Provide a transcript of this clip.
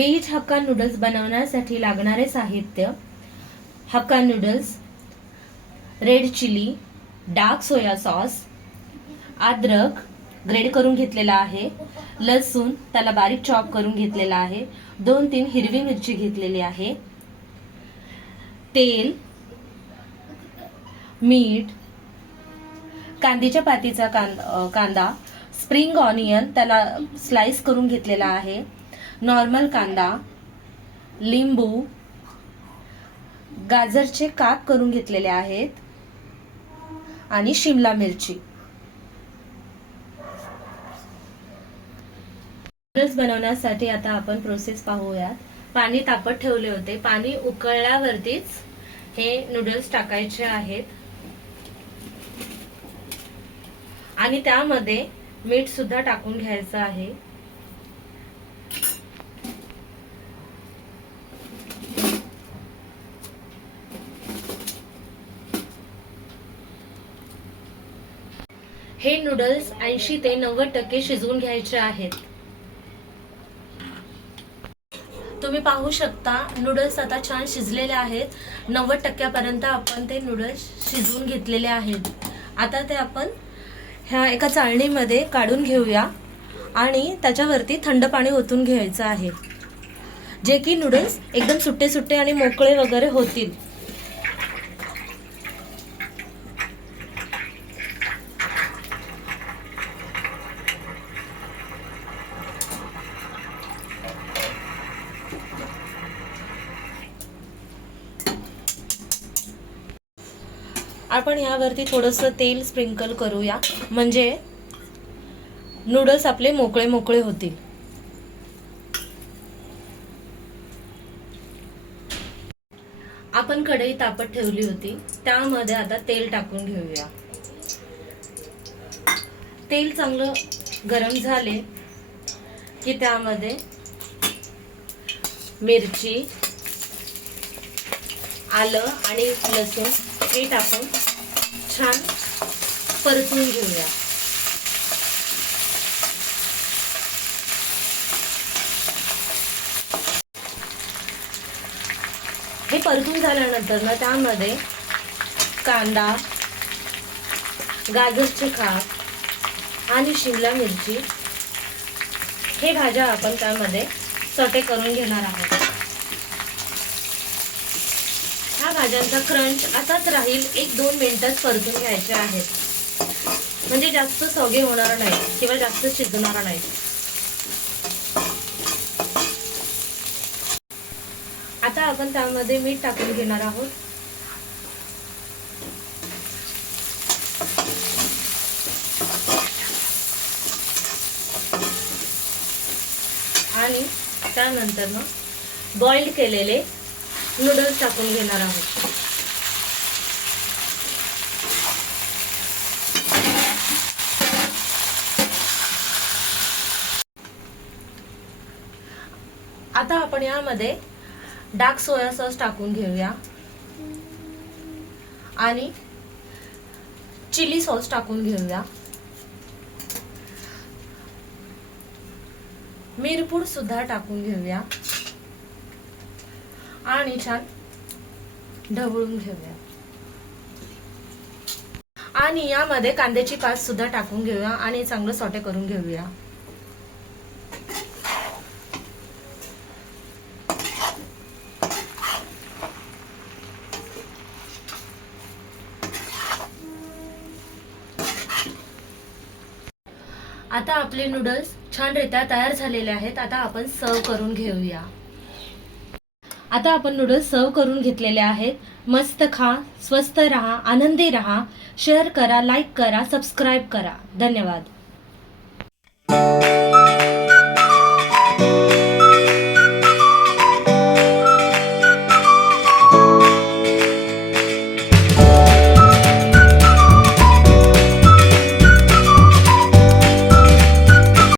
Veg hakka noodles बनवण्यासाठी लागणारे साहित्य: Hakka noodles, red chilli, dark soy sauce, अद्रक ग्रेड करून घेतलेला आहे, लसूण त्याला बारीक चॉप करून घेतलेला आहे, 2-3 हिरवी मिरची घेतलेली आहे, तेल, मीठ, कांद्याच्या पातीचा कांदा, स्प्रिंग ऑनियन त्याला स्लाइस करून घेतलेला आहे, नॉर्मल कांदा, लिंबू, गाजरचे काप करून घेतलेले आहेत आणि शिमला मिरची. नूडल्स बनवण्यासाठी आता आपण प्रोसेस पाहूयात. पाणी तापत ठेवले होते. पाणी उकळल्यावरतीच हे नूडल्स टाकायचे आहेत आणि त्यामध्ये मीठ सुद्धा टाकून घ्यायचं आहे. हे नूडल्स 80 ते 90% शिजवून घ्यायचे आहेत. तुम्ही पाहू शकता नूडल्स आता छान शिजलेले आहेत. 90% आपण ते नूडल्स शिजवून घेतलेले आहेत. आता ते आपण ह्या एका चाळणीमध्ये काढून घेऊया आणि त्याच्यावरती थंड पाणी ओतून घ्यायचं आहे, जे की नूडल्स एकदम सुट्टे सुट्टे आणि मोकळे वगैरे होतील. आपण यावरती थोडंसं तेल स्प्रिंकल करूया, म्हणजे नूडल्स आपले मोकळे मोकळे होतील. आपण कढई तापत ठेवली होती, त्यामध्ये आता तेल टाकून घेऊया. तेल चांगलं गरम झाले की त्यामध्ये मिरची, आलं आणि लसूण हे टाकून छान परतून घेऊया. हे परतून झाल्यानंतर ना त्यामध्ये कांदा, गाजरचे काप आणि शिमला मिरची हे भाज्या आपण त्यामध्ये सॉटे करून घेणार आहोत. ह्या भाज्यांचा क्रंच असाच राहील, 1-2 मिनिटच परतून घ्यायचे आहेत, म्हणजे जास्त सौगे होणार नाही किंवा जास्त शिजणार नाही. आता आपण त्यामध्ये मीठ टाकून घेणार आहोत. आणि त्यानंतर मग बॉइल्ड केलेले नूडल्स टाकून घेणार आहोत. आता आपण यामध्ये डार्क सोया सॉस टाकून घेऊया आणि चिली सॉस टाकून घेऊया. मिरपूड सुद्धा टाकून घेऊया आणि छान ढवळून घेऊया. आणि यामध्ये कांद्याची पात सुद्धा टाकून घेऊया आणि चांगलं सॉटे करून घेऊया. आता आपले नूडल्स छानरित्या तयार झालेले आहेत. आता आपण सर्व करून घेऊया. आता आपण नूडल्स सर्व करून घेतलेले आहेत. मस्त खा, स्वस्त रहा, आनंदी रहा. शेअर करा, लाईक करा, सबस्क्राईब करा. धन्यवाद.